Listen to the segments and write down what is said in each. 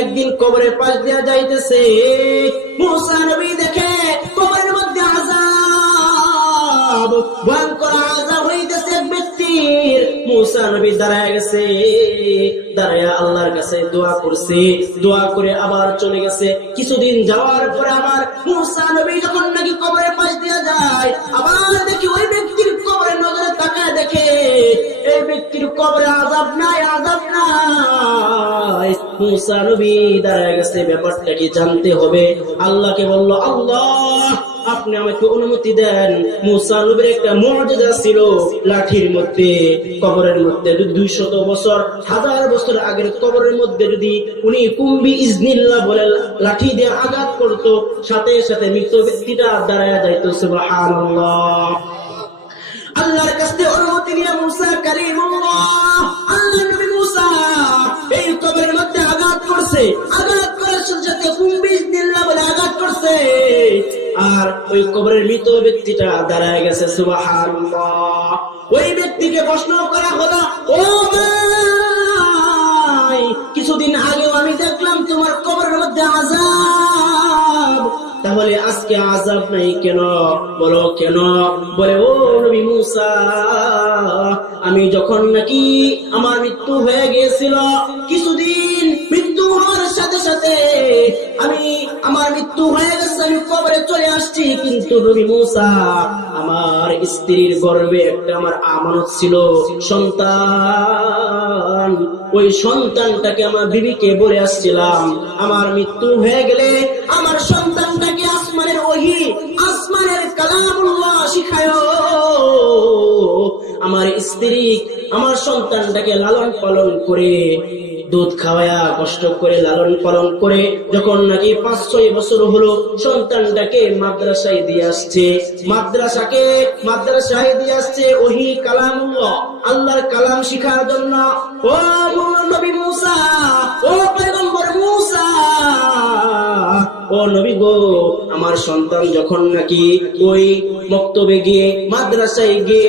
একদিন কবরের পাশ দিয়া যাইতেছে। দেখে কবরের মধ্যে আজাব ভয়ঙ্কর আজাব হইতেছে এক ব্যক্তির। দাঁড়ায় গেছে, দাঁড়ায় আল্লাহর কাছে দোয়া করছে, দোয়া করে আবার চলে গেছে। কিছুদিন যাওয়ার পরে আবার মুসা নবী যখন নাকি কবরের পাশ দিয়া যায়, আবার দেখি ওই ব্যক্তির কবরের নজরে তাকায় দেখে, এই ব্যক্তির কবরে আজাব নাই আজাব নাই। মুসা নবী দাঁড়ায় গেছে, ব্যাপারটা কি জানতে হবে? আল্লাহকে বলল, আল্লাহ, আপনি আমাকে অনুমতি দেন। মুসা নবীর একটা মর্যাদা ছিল লাঠির মধ্যে, কবরের মধ্যে। দুই বছর, হাজার বছর আগের কবরের মধ্যে যদি উনি কুম্বি ইজনিল্লাহ বলে লাঠি দিয়ে আঘাত করতো, সাথে সাথে মৃত ব্যক্তিটা দাঁড়ায় যাইতো, সুবহানাল্লাহ। আল্লাহর কাছ অনুমতি নিয়ে মুসা কালিমুল্লাহ আল্লাহ নবী মুসা করছে। আঘাত সাথে সাথে কুম্বিশ দিল্লা বলে আঘাত করছে। আর ওই কবরের মৃত ব্যক্তিটা দাঁড়ায় গেছে, সুবহানাল্লাহ। ওই ব্যক্তিকে প্রশ্ন করা হলো, ও কিছুদিন আগেও আমি দেখলাম তোমার কবরের মধ্যে আজাব তাহলে আজকে আজাব নাই কেন? বলো কেন? বলে, ও নবী মুসা, আমি যখন নাকি আমার মৃত্যু হয়ে গিয়েছিল, কিছুদিন সাথে আমি, আমার মৃত্যু হয়ে গেছে, আমি কবরে চলে আসছি। কিন্তু নবী মুসা আমার স্ত্রীর গর্বে একটা আমার আমানত ছিল। সন্তান, ওই সন্তানটাকে আমার বিবিকে বলে আসছিলাম, আমার মৃত্যু হয়ে গেলে আমার সন্তানটাকে আসমানের ওহি, আসমানের কালামুল্লাহ শিখায়। আমার স্ত্রী, আমার সন্তানটাকে লালন পালন করে দুধ খাওয়ায়া কষ্ট করে লালন পালন করে যখন নাকি পাঁচ, ছয় বছর হলো, সন্তানটাকে মাদ্রাসায় দিয়ে আসছে। মাদ্রাসাকে মাদ্রাসায় দিয়ে আসছে ওহি কালাম আল্লাহর কালাম শিখার জন্য। ও নবী মুসা, ও ও নবী গো, আমার সন্তান যখন নাকি ওই মক্তবে গিয়ে, মাদ্রাসায় গিয়ে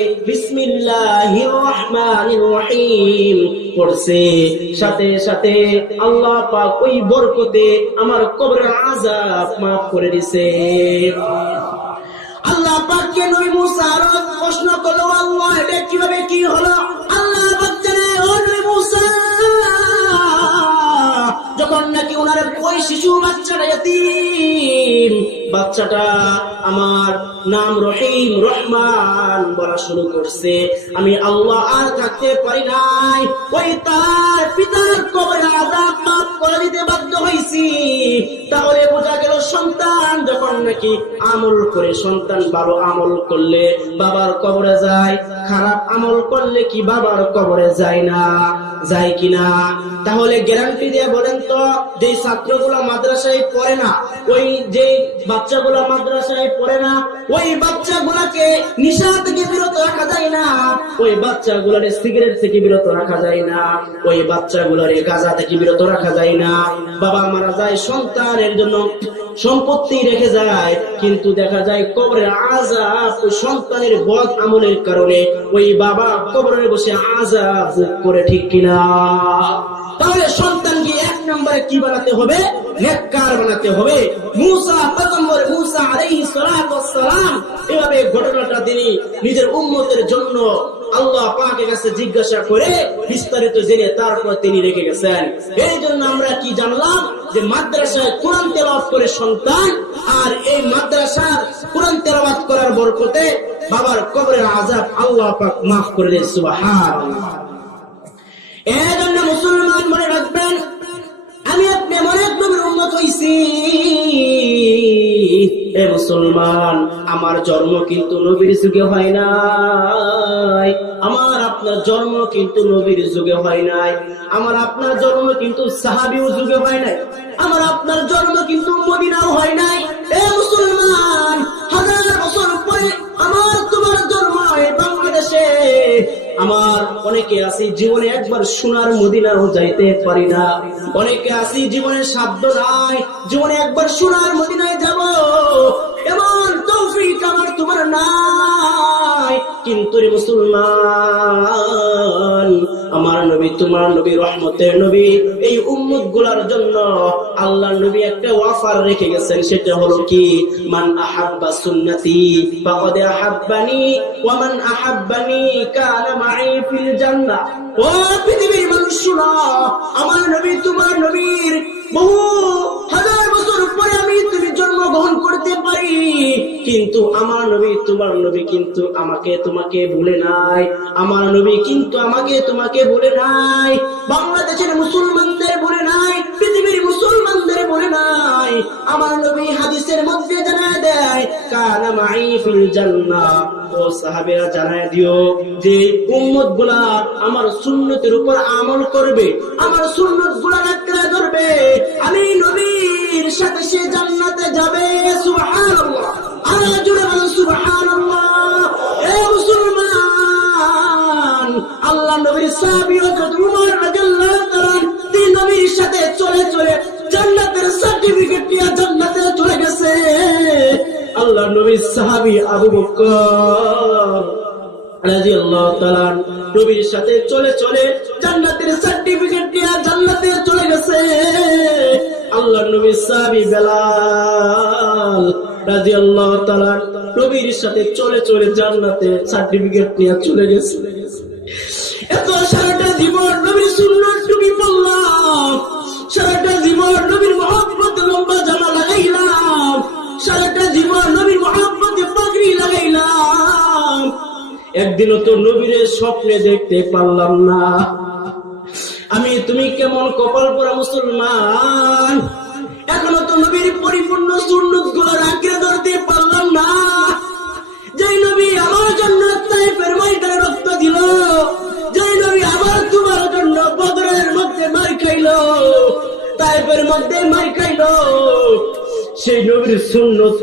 রহিম পড়ছে, সাথে সাথে আল্লাহ পাক ওই বরকতে আমার কবরের আযাব মাফ করে দিছে। আল্লাহ পাককে নবী মুসা প্রশ্ন করল, আল্লাহ, এটা কীভাবে কি হলো? যখন নাকি ওনার ওই শিশু বাচ্চাটা ইয়তীম বাচ্চাটা আমার নাম রহিম রহমান বলা শুরু করছে। আমি আল্লাহ আর থাকতে পারি নাই। ওই তার পিতার কবরে আজাব মাফ করে দিতে বাধ্য হয়েছি তাহলে বোঝা গেল সন্তান যখন নাকি আমল করে সন্তান ভালো আমল করলে বাবার কবরে যায়, খারাপ আমল করলে কি বাবার কবরে যায় না, যায় কিনা? তাহলে গ্যারান্টি দিয়ে বলেন তো যে ছাত্রগুলো মাদ্রাসায় পড়ে না, ওই যে বাচ্চাগুলো মাদ্রাসায় পড়ে না, ওই বাচ্চাগুলাকে নিশা থেকে বিরত রাখা যায় না, ওই বাচ্চাগুলার সিগারেট থেকে বিরত রাখা যায় না, ওই বাচ্চাগুলার গাঁজা থেকে বিরত রাখা যায় না। বাবা মারা যায় সন্তানের জন্য সম্পত্তি রেখে যায়, কিন্তু দেখা যায় কবরের আজাব সন্তানের বদ আমলের কারণে ওই বাবা কবরে বসে আজাব করে ঠিক কিনা। তাহলে সন্তানকে এক নম্বরে কি বানাতে হবে? নেককার বানাতে হবে। মুসা পয়গম্বর মুসা আলাইহিস সালাতু সালাম এভাবে ঘটনাটা তিনি নিজের উম্মতের জন্য আল্লাহ পাকের কাছে জিজ্ঞাসা করে বিস্তারিত জেনে তারপর তিনি রেখে গেছেন। এই জন্য আমরা কি জানলাম যে মাদ্রাসায় কোরআন তেলাওয়াত করে সন্তান আর এই মাদ্রাসার কোরআন তেলাওয়াত করার বরকতে বাবার কবরের আযাব আল্লাহ পাক মাফ করে দেন, সুবহানাল্লাহ। এই জন্য মুসলমান মনে রাখবেন আমি আপনি এক নবীর উন্নত হইছি। এ মুসলমান, আমার জন্ম কিন্তু নবীর যুগে হয় নাই। আমার আপনার জন্ম কিন্তু নবীর যুগে হয় নাই। আমার আপনার জন্ম কিন্তু সাহাবিও যুগে হয় নাই। আমার আপনার জন্ম কিন্তু মদিনাও হয় নাই। এ অনেকে আছি জীবনে একবার সোনার মদিনাও যাইতে পারি না। অনেকে আছি জীবনে সাধ্য নাই, জীবনে একবার সোনার মদিনায় যাব। এমন তৌফিক আমার তোমার নাই। কিন্তু রে মুসলমান তোমার নবী রহমতের নবী, এই উম্মতগুলার জন্য আল্লাহ নবী একটা ওয়াফার রেখে গেছেন, সেটা হলো কি? মান আহাব্বা সুন্নতি ফাকাদ আহাব্বানি ওয়া আহাব্বানি কানা মাই ফিল জান্নাহ। ও পৃথিবীর মানুষ শোনা আমার নবী, তোমার নবীর বহু হাজার জন্মগ্রহণ করতে পারি। কিন্তু আমার নবী, তোমার নবী কিন্তু আমাকে, তোমাকে ভুলে নাই। আমার নবী কিন্তু আমাকে, তোমাকে ভুলে নাই। বাংলাদেশের মুসলমানদের ভুলে নাই, পৃথিবীর মুসলমানদের ভুলে নাই। আমার নবী হাদিসের মধ্যে জানা দেয়, কানা মাই ফিল জান্নাহ। ও সাহাবেরা জানায় দিও যে, উম্মতগুলা আমার সুন্নতের উপর আমল করবে, আমার সুন্নতগুলা ধরবে। আমি নবীর সাথে সে জান্নাতে যাবে চলে গেছে। আল্লাহ নবীর সাহাবী আবু বকর নবীর সাথে চলে চলে জান্নাতের সার্টিফিকেট নিয়ে জান্নাতে চলে গেছে। আল্লাহ নবীর সাহাবী বেলাল নবীর সাথে চলে চলে জান্নাতে সার্টিফিকেট নিয়ে চলে গেছে। এত সারাটা জীবন নবীর সারাটা জীবন নবীর লম্বা জামা লাগাইলাম, সারাটা জীবন নবীর পাগড়ি লাগাইলাম। একদিনও তো নবীরে স্বপ্নে দেখতে পারলাম না। আমি, তুমি কেমন কপাল পরা মুসলমান?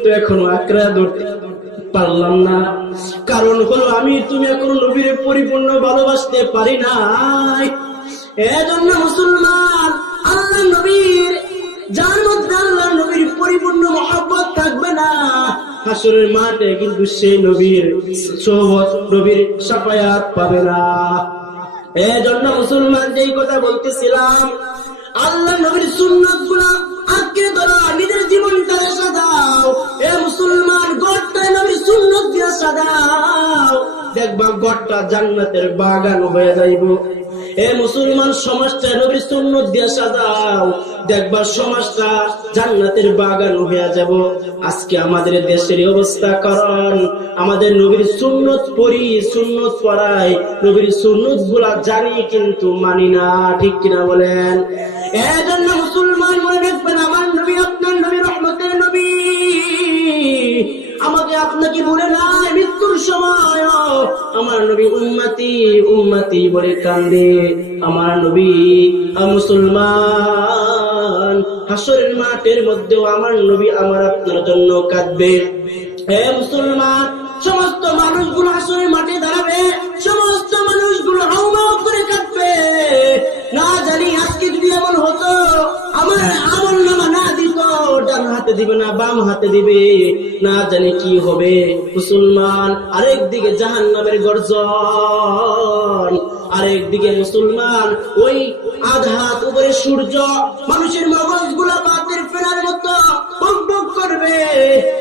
এখনও পারলাম না। কারণ হলো আমি তুমি এখন নবীর পরিপূর্ণ ভালোবাসতে পারি নাই। এজন্য মুসলমান, আল্লাহ নবীর, যার মধ্যে আল্লাহ নবীর পরিপূর্ণ মহব্বত থাকবে না। হাসরের মাঠে কিন্তু সেই নবীর নবীর না। যেই কথা বলতেছিলাম, আল্লাহ নবীর সুন্নতগুলা জান্নাতের বাগান যাব। আজকে আমাদের দেশের অবস্থা কারণ, আমাদের নবীর সুন্নত পড়ি, সুন্নত পড়াই, নবীর সুন্নতগুলা জানি কিন্তু মানি না, ঠিক কিনা বলেন? এজন্য আমার নবী উম্মতি উম্মতি বলে কান্দে। আমার নবী মুসলমান, হাসরের মাঠের মধ্যেও আমার নবী আমার আপনার জন্য কাঁদবে। হে মুসলমান, সমস্ত মানুষগুলো হাসরের মাঠে দাঁড়াবে, সমস্ত মানুষগুলো হাউমাউ করে কাঁদবে। না জানি আজকে যদি এমন হতো, আমার ডান হাতে দিবে না, বাম হাতে দিবে। না জানি কি হবে। মুসলমান আরেক দিকে জাহান নামের গর্জন, আরেক দিকে মুসলমান ওই আধাত উপরে সূর্য মানুষের মগজগুলা বাতের ফেরার মতো করবে।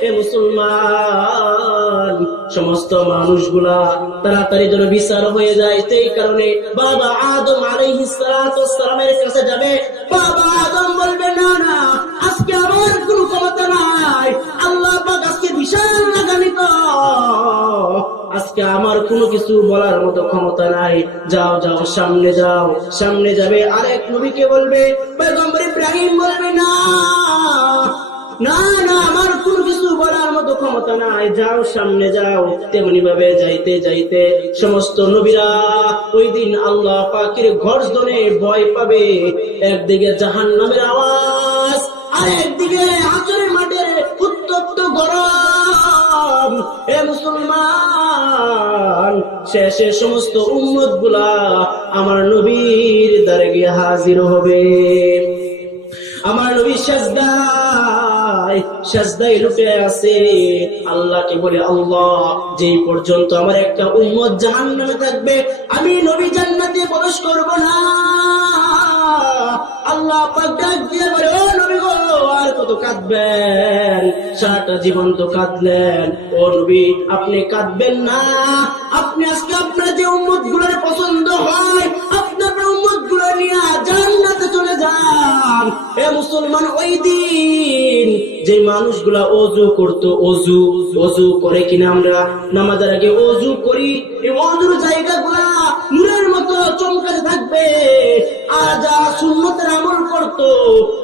এ মুসলমান, সমস্ত মানুষগুলা তাড়াতাড়ি যেন বিচার হয়ে যায়। সেই কারণে বাবা আদম আলাইহিস সালামের কাছে যাবে। বাবা আদম বলবে, না না আজকে আমার কোনো কিছু বলার মতো ক্ষমতা নাই। যাও যাও, সামনে যাও, সামনে যাবে। আরেক নবীকে বলবে ইব্রাহিম বলবে, না একদিকে জাহান নামের আওয়াজ আর একদিকে আচরের মাঠে উত্তপ্ত গরম। এ মুসলমান শেষে সমস্ত উম্মতগুলা আমার নবীর দ্বারে গিয়ে হাজির হবে। আমার নবী সাজদায় সাজদায় লুটে আছে। আল্লাহকে বলে, আল্লাহ, যেই পর্যন্ত আমার একটা উম্মত জাহান্নামে থাকবে, আমি নবী জান্নাতে প্রবেশ করব না। আল্লাহ আর কত কাঁদবেন? সারাটা জীবন তো কাঁদলেন। ও নবী, আপনি কাঁদবেন না। আপনি আজকে আপনার যে উম্মতগুলোর পছন্দ হয় আপনার উম্মতগুলো নিয়ে জান্নাতে চলে যান। এ মুসলমান, ওই দিন যে মানুষগুলা অজু করতো, অজু অজু করে কিনা আমরা নামাজের আগে অজু করি? এই অজুর জায়গাগুলা নূরের মতো চমকাতে থাকবে। সুন্নতের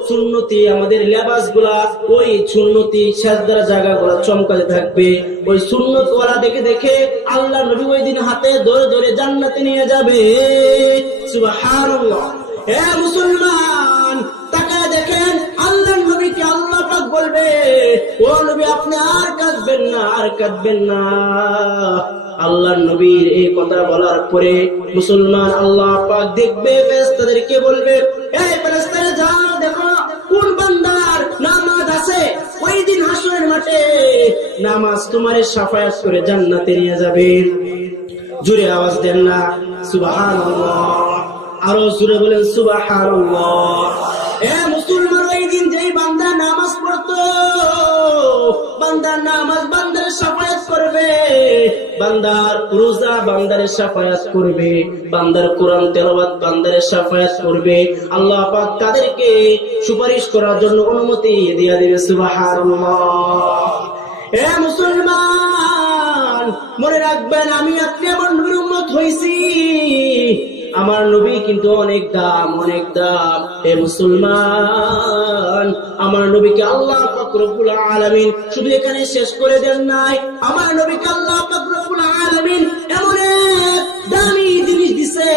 সুন্নতি আমাদের লেবাসগুলা, ওই সুন্নতি সাজদার জায়গা গুলা থাকবে। ওই সুন্নত ওরা দেখে দেখে আল্লাহ নবী ওই দিন হাতে ধরে ধরে জান্নাতে নিয়ে যাবে। আল্লাহ পাক নবীর এই কথা বলার পরে মুসলমান আল্লাহ পাক দেখবে, ফেরেশতাদেরকে বলবে এই ফেরেশতারা মাঠে নামাজ তোমার সাফায়াত করে জান্নাতে নিয়ে যাবে। জুড়ে আওয়াজ দেন না সুবাহান আরও জুড়ে বলেন সুবাহান মুসলমান, ওই দিন যেই বান্দা নামাজ পড়তো বান্দার নামাজ বান্দার রোজা বান্দারের সাফায়াত করবে, বান্দার কোরআন তেলাওয়াত বান্দারের সাফায়াত করবে। আল্লাহ পাক তাদেরকে সুপারিশ করার জন্য অনুমতি দিয়ে দিবে, সুবহানাল্লাহ। মুসলমান, মনে রাখবেন আমি আপনি আমার নবীর উম্মত আমার নবী কিন্তু অনেক দাম অনেক দাম। এ মুসলমান, আমার নবীকে আল্লাহ পাক রব্বুল আলামিন শুধু এখানে শেষ করে দেন নাই। আমার নবীকে আল্লাহ পাক রব্বুল আলামিন এমন এক দামি জিনিস দিছে,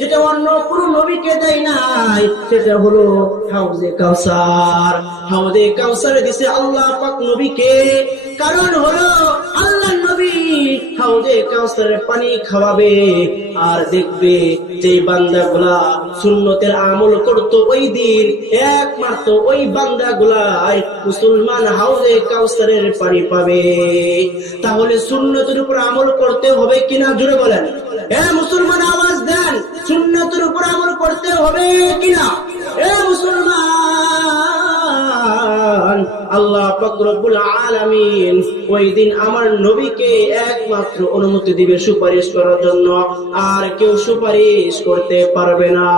যেটা অন্য কোন নবীকে দেয় নাই। সেটা হলো হাউজে কাউসার। হাউজে কাউসারে দিছে আল্লাহ পাক নবীকে। কারণ হলো আল্লাহ নবী হাউজে কাউসারের পানি খাওয়াবে। আর দেখবে যে বান্দাগুলা সুন্নতের আমল করত ওই দিন, একমাত্র ওই বান্দাগুলাই মুসলমান হাউজে কাউসারের পানি পাবে। তাহলে সুন্নতের উপর আমল করতে হবে কিনা জুড়ে বলেন। হ্যাঁ মুসলমান আওয়াজ দেন, সুন্নতের উপর আমল করতে হবে কিনা? এ মুসলমান আল্লাহ ফকরবুল আলামিন ওই দিন আমার নবীকে একমাত্র অনুমতি দিবে সুপারিশ করার জন্য, আর কেউ সুপারিশ করতে পারবে না।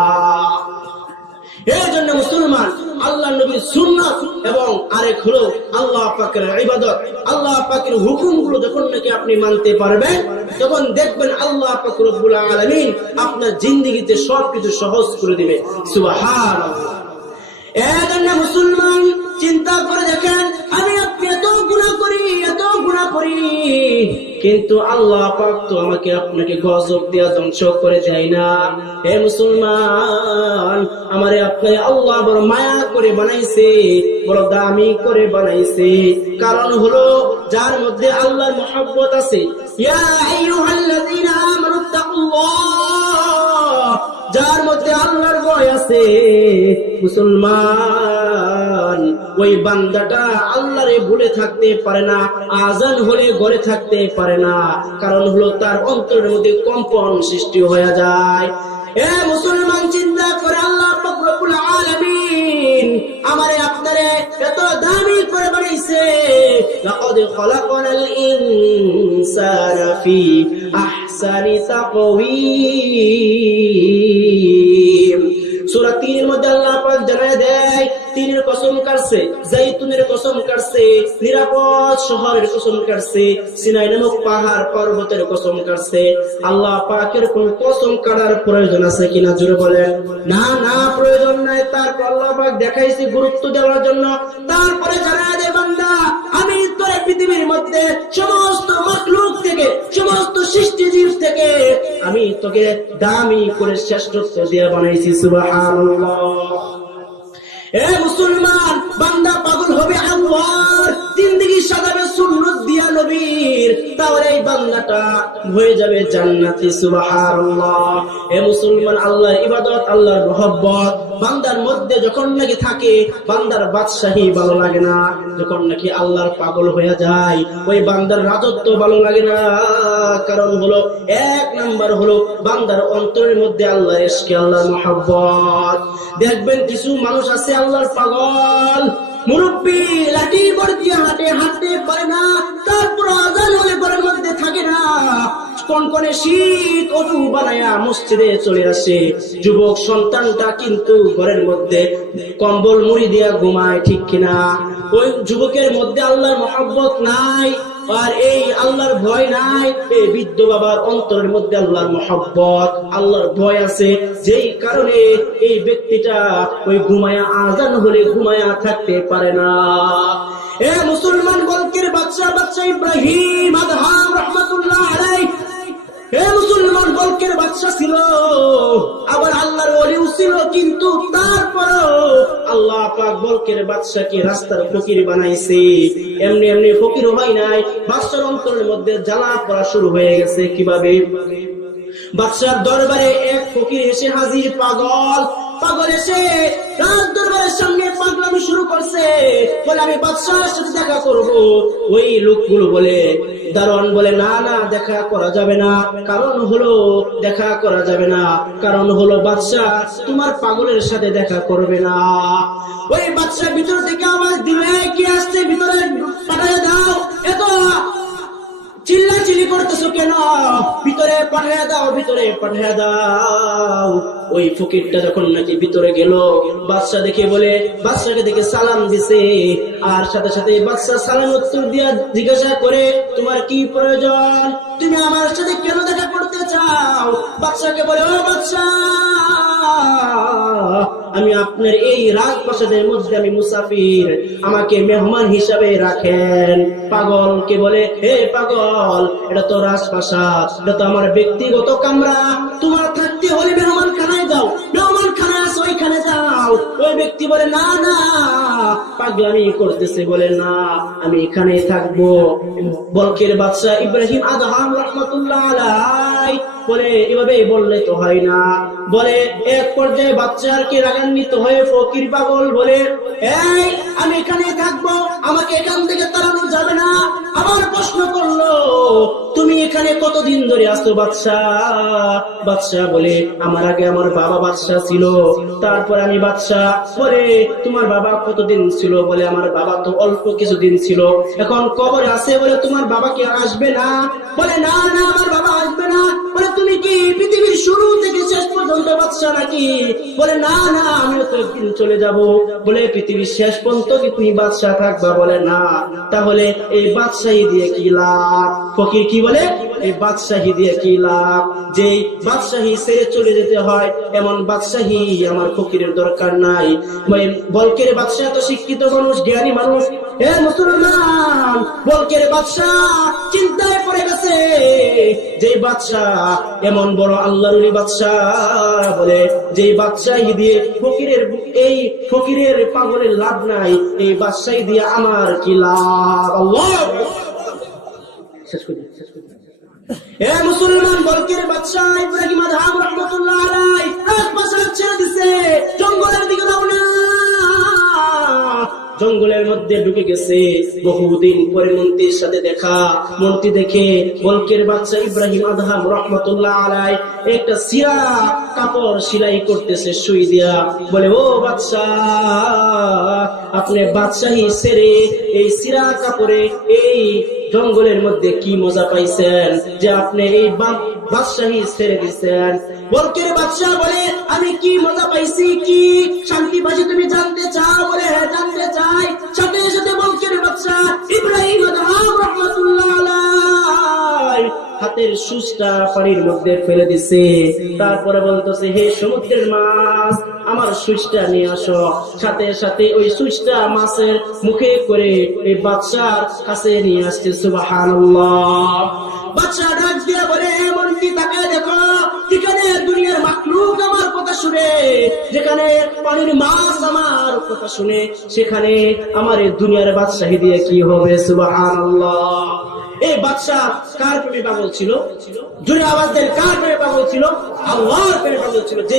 এই জন্য মুসলমান আল্লাহ নবীর সুন্নাত এবং আরেক হলো আল্লাহ পাকের ইবাদত। আল্লাহ পাকের হুকুমগুলো যখন নাকি আপনি মানতে পারবেন, তখন দেখবেন আল্লাহ পাক রব্বুল আলামিন আপনার জিন্দগিতে সবকিছু সহজ করে দিবে। সুবহানাল্লাহ। এজন্য মুসলমান চিন্তা করে দেখেন, আমি আপনি এত গুণা করি, এত গুণা করি, কিন্তু আল্লাহ পাক তো আমাকে আপনাকে গজব দিয়া ধ্বংস করে দেয় না। হে মুসলমান, আমারে আপনি আল্লাহ বড় মায়া করে বানাইছে, বড় দামি করে বানাইছে। কারণ হলো, যার মধ্যে আল্লাহর মহব্বত আছে, ইয়া আইয়ুহাল্লাযীনা আমানুত্তাকুল্লাহ যার মধ্যে আল্লাহর ভয় আছে, মুসলমান, ওই বান্দাটা আল্লাহরে ভুলে থাকতে পারে না, আজান হলে ঘরে থাকতে পারে না, কারণ হলো তার অন্তরের মধ্যে কম্পন সৃষ্টি হয়ে যায়। এ মুসলমান, চিন্তা করে আল্লাহ রব্বুল আমারে আপনারে এত দামি করে বানাইছে আহসানি তাকওয়িম। সূরা 3 এর মধ্যে আল্লাহ পাক জানায় দেয়, তিনের কসম কাটছে জাইতুনের কসম কাটছে, নিরাপদ শহরের কসম কাটছে, সিনাই নামক পাহাড় পর্বতের কসম কাটছে। আল্লাহ পাকের কোন কসম কাটার প্রয়োজন আছে কিনা জুড়ে বলেন। না না, প্রয়োজন নাই। তারপর আল্লাহ পাক দেখাইছে গুরুত্ব দেওয়ার জন্য। তারপরে জানায় দে বান্দা, আমি তোর পৃথিবীর মধ্যে সমস্ত মখলুক থেকে, সমস্ত সৃষ্টি জীব থেকে। আমি তোকে দামি করে শ্রেষ্ঠত্ব দিয়ে বানাইছি, সুবহানাল্লাহ। এ মুসলমান, বান্দা পাগল হবে আল্লাহর জিন্দগি সাজাবে সুন্নত দিয়া নবীর, তাহলে এই বান্দাটা হয়ে যাবে জান্নাতি, সুবহানাল্লাহ। এ মুসলমান, আল্লাহর ইবাদত, আল্লাহর মহব্বত। বান্দার মধ্যে যখন নাকি থাকে, বান্দার বাদশাহী ভালো লাগে না। যখন নাকি আল্লাহর পাগল হয়ে যায়, ওই বান্দার রাজত্ব ভালো লাগে না। কারণ হলো, এক নাম্বার হলো, বান্দার অন্তরের মধ্যে আল্লাহ এসকে আল্লাহ মহাব্বত। দেখবেন কিছু মানুষ আছে আল্লাহর পাগল। মুরব্বী লাঠি হাতে হাঁটতে পারে না, তারপর আজান হলে ঘরের মধ্যে থাকে না। কনকনে শীত অজু বানায়া মসজিদে চলে আসে। যুবক সন্তানটা কিন্তু ঘরের মধ্যে কম্বল মুড়ি দিয়া ঘুমায় ঠিক কিনা। ওই যুবকের মধ্যে আল্লাহর মহব্বত নাই। আর এই আল্লাহর ভয় নাই। এই বৃদ্ধ বাবার অন্তরের মধ্যে আল্লাহর মহব্বত, আল্লাহর ভয় আছে। যেই কারণে এই ব্যক্তিটা ওই ঘুমায়া আজান হলে ঘুমায়া থাকতে পারে না। এ মুসলমান গল্পের বাচ্চা বাচ্চা ইব্রাহিম আদহাম রহমতুল্লাহ আলাই মধ্যে জ্বালা শুরু হয়ে গেছে কীভাবে? বাদশার দরবারে এক ফকির এসে হাজির, পাগল। পাগল এসে রাজ দরবারের সঙ্গে পাগলামি শুরু করছে। বলে, আমি বাদশাহের সাথে দেখা করব। ওই লোকগুলো বলে, দারোয়ান বলে, না না, দেখা করা যাবে না। কারণ হলো, দেখা করা যাবে না। কারণ হলো, বাদশাহ তোমার পাগলের সাথে দেখা করবে না। ওই বাদশাহ ভিতর থেকে আওয়াজ দিবে কি আসছে? ভিতরে পাঠায় দাও। এত চিল্লা চিল্লি করতেছো কেন? ভিতরে পাঠায় দাও, ভিতরে পাঠায় দাও। ওই ফকিরটা যখন নাকি ভিতরে গেল, বাদশা দেখে বলে, বাদশাকে দেখে সালাম দিছে। আর সাথে সাথে বাদশা সালাম উত্তর দিয়া জিজ্ঞাসা করে, তোমার কি প্রয়োজন? তুমি আমার সাথে কেন দেখা করতে চাও? বাদশাকে বলে, ও বাদশা আমি আপনার এই রাজপ্রাসাদের মধ্যে আমি মুসাফির। আমাকে মেহমান হিসাবে রাখেন। পাগল কে বলে, হে পাগল, এটা তো রাজপ্রাসাদ, এটা তো আমার ব্যক্তিগত কামরা। তোমার থাকতে হলে মেহমান খানায় যাও মেহমান আছে ওইখানে যাও। ওই ব্যক্তি বলে, না না, পাগলামি করতেছে। বলে, না, আমি এখানে থাকব। বলকের বাদশাহ ইব্রাহিম আদহাম রহমতুল্লাহ বলে এভাবে বললে তো হয় না। বলে, এক পর্যায়ে বাচ্চার কি রাগান্বিত হয়ে ফকির পাগল বলে, এই, আমি এখানে থাকব, আমাকে এখান থেকে তাড়ানো যাবে না। আবার প্রশ্ন করল, তুমি এখানে কতদিন ধরে আসছো বাচ্চা? বাচ্চা বলে, আমার আগে আমার বাবা বাচ্চা ছিল, তারপর আমি বাচ্চা। বলে, তোমার বাবা কতদিন ছিল? বলে, আমার বাবা তো অল্প কিছুদিন ছিল। এখন কবর আছে বলে, তোমার বাবা কি আসবে না? বলে, না না, আমার বাবা আসবে না। চলে তাহলে এই বাদশাহী দিয়ে কি লাভ? ফকির কি বলে? এই বাদশাহী দিয়ে কি লাভ? যে বাদশাহী ছেড়ে চলে যেতে হয়, এমন বাদশাহী আমার ফকিরের দরকার নাই। বলকের বাদশাহ তো শিক্ষিত মানুষ, জ্ঞানী মানুষ। হে মুসলমান, বলকের বাদশাহ চিন্তায় গেছে যে বাদশাহ, এমন বড় আল্লাহর বাদশাহ বলে যে বাদশাহী দিয়ে ফকিরের, এই ফকিরের পাগলের লাভ নাই, এই বাদশাহী দিয়ে আমার কি লাভ? আল্লাহ! শেষ মুসলমান বলকের বাদশাহ ইব্রাহিম আদহাম রহমতুল্লাহ আলাই রাজপ্রাসাদ ছেড়ে দিছে রওনা জঙ্গলের মধ্যে ঢুকে গেছে। বহুদিন পরে মন্ত্রীর সাথে দেখা। মন্ত্রী দেখে বলকের বাচ্চা ইব্রাহিম আদহাম রহমতুল্লাহ আলাই একটা সিরা কাপড় সিলাই করতেছে সুই দিয়া। বলে, ও বাচ্চা আপনি বাদশাহী সেরে এই সিরা কাপড়ে এই জঙ্গলের মধ্যে কি মজা পাইছেন যে আপনি এই বাদশাহী ছেড়ে দিচ্ছেন বলকের বাদশাহ বলে, আমি কি মজা পাইছি? কি? শান্তি পাইছি তুমি জানতে চাও? বলে হ্যাঁ জানতে চাই। সাথে সাথে বলকের বাদশাহ ইব্রাহিম রহমতুল্লাহ হাতের সুচটা পানির মধ্যে ফেলে দিছে। তারপরে বলতেছে, হে সমুদ্রের মাছ, আমার সুইচটা নিয়ে আসো। সাথে সাথে ওই সুইচটা মাছের মুখে করে এই বাচ্চার কাছে নিয়ে আসছে শুনে, সেখানে আমার এই দুনিয়ার বাদশাহী দিয়ে কি হবে? সুবহানাল্লাহ। এই বাদশাহ কার প্রেমে পাগল ছিল? জোরে আওয়াজ দেন, কার প্রেমে পাগল ছিল? আল্লাহর প্রেমে পাগল ছিল। যে